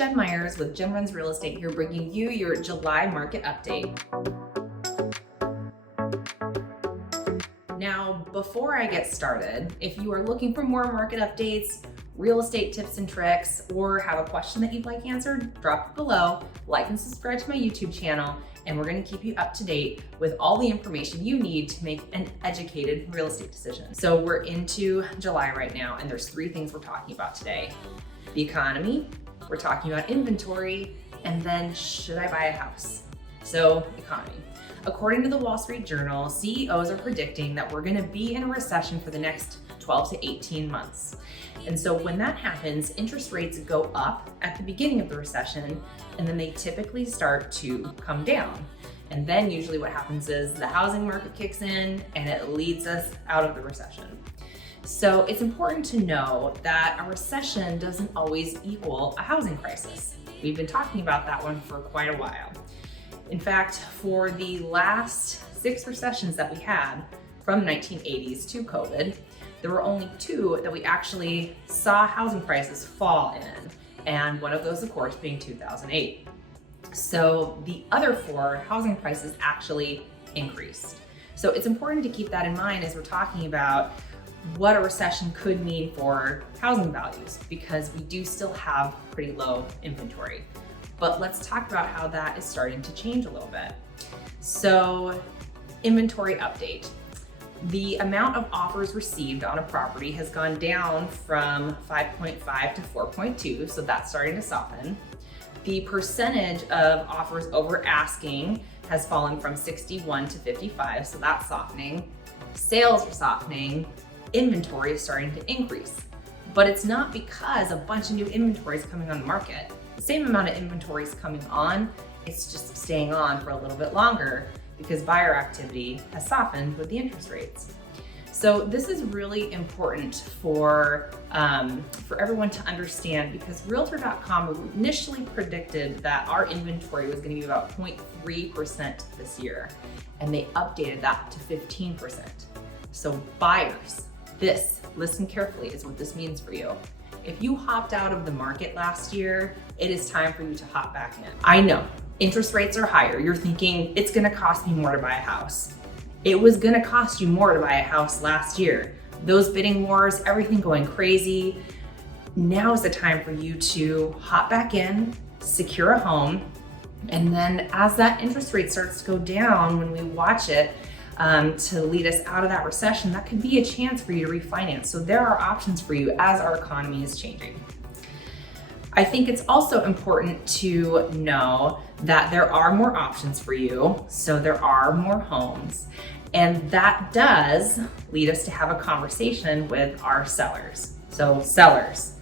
Jen Myers with Jen Runs Real Estate here, bringing you your July market update. Now, before I get started, if you are looking for more market updates, real estate tips and tricks, or have a question that you'd like answered, drop it below, like and subscribe to my YouTube channel, and we're gonna keep you up to date with all the information you need to make an educated real estate decision. So we're into July right now, and there's three things we're talking about today. The economy, we're talking about inventory, and then should I buy a house? So economy. According to the Wall Street Journal, CEOs are predicting that we're gonna be in a recession for the next 12 to 18 months. And so when that happens, interest rates go up at the beginning of the recession, and then they typically start to come down. And then usually what happens is the housing market kicks in and it leads us out of the recession. So it's important to know that a recession doesn't always equal a housing crisis. We've been talking about that one for quite a while. In fact, for the last 6 recessions that we had from the 1980s to COVID, there were only 2 that we actually saw housing prices fall in, and one of those, of course, being 2008. So the other 4 housing prices actually increased. So it's important to keep that in mind as we're talking about what a recession could mean for housing values, because we do still have pretty low inventory. But let's talk about how that is starting to change a little bit. So, inventory update. The amount of offers received on a property has gone down from 5.5 to 4.2, so that's starting to soften. The percentage of offers over asking has fallen from 61 to 55, so that's softening. Sales are softening. Inventory is starting to increase. But it's not because a bunch of new inventory is coming on the market. The same amount of inventory is coming on, it's just staying on for a little bit longer because buyer activity has softened with the interest rates. So this is really important for everyone to understand, because Realtor.com initially predicted that our inventory was going to be about 0.3% this year, and they updated that to 15%. So buyers, listen carefully, is what this means for you. If you hopped out of the market last year, it is time for you to hop back in. I know, interest rates are higher. You're thinking, it's gonna cost me more to buy a house. It was gonna cost you more to buy a house last year. Those bidding wars, everything going crazy. Now is the time for you to hop back in, secure a home, and then as that interest rate starts to go down, when we watch it, to lead us out of that recession, that could be a chance for you to refinance. So there are options for you as our economy is changing. I think it's also important to know that there are more options for you. So there are more homes, and that does lead us to have a conversation with our sellers. So sellers,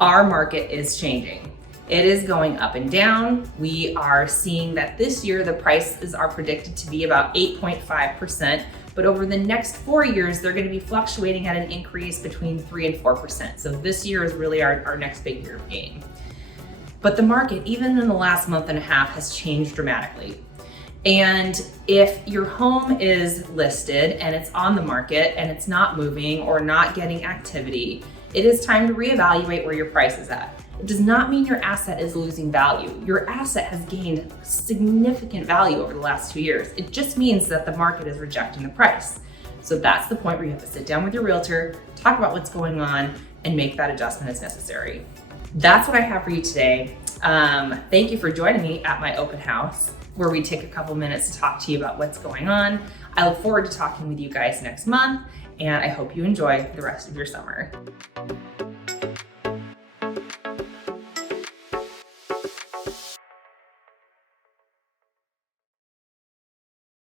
our market is changing. It is going up and down. We are seeing that this year the prices are predicted to be about 8.5%, but over the next 4 years, they're gonna be fluctuating at an increase between 3 and 4%. So this year is really our next big year of gain. But the market, even in the last month and a half, has changed dramatically. And if your home is listed and it's on the market and it's not moving or not getting activity, it is time to reevaluate where your price is at. It does not mean your asset is losing value. Your asset has gained significant value over the last 2 years. It just means that the market is rejecting the price. So that's the point where you have to sit down with your realtor, talk about what's going on, and make that adjustment as necessary. That's what I have for you today. Thank you for joining me at my open house, where we take a couple minutes to talk to you about what's going on. I look forward to talking with you guys next month, and I hope you enjoy the rest of your summer.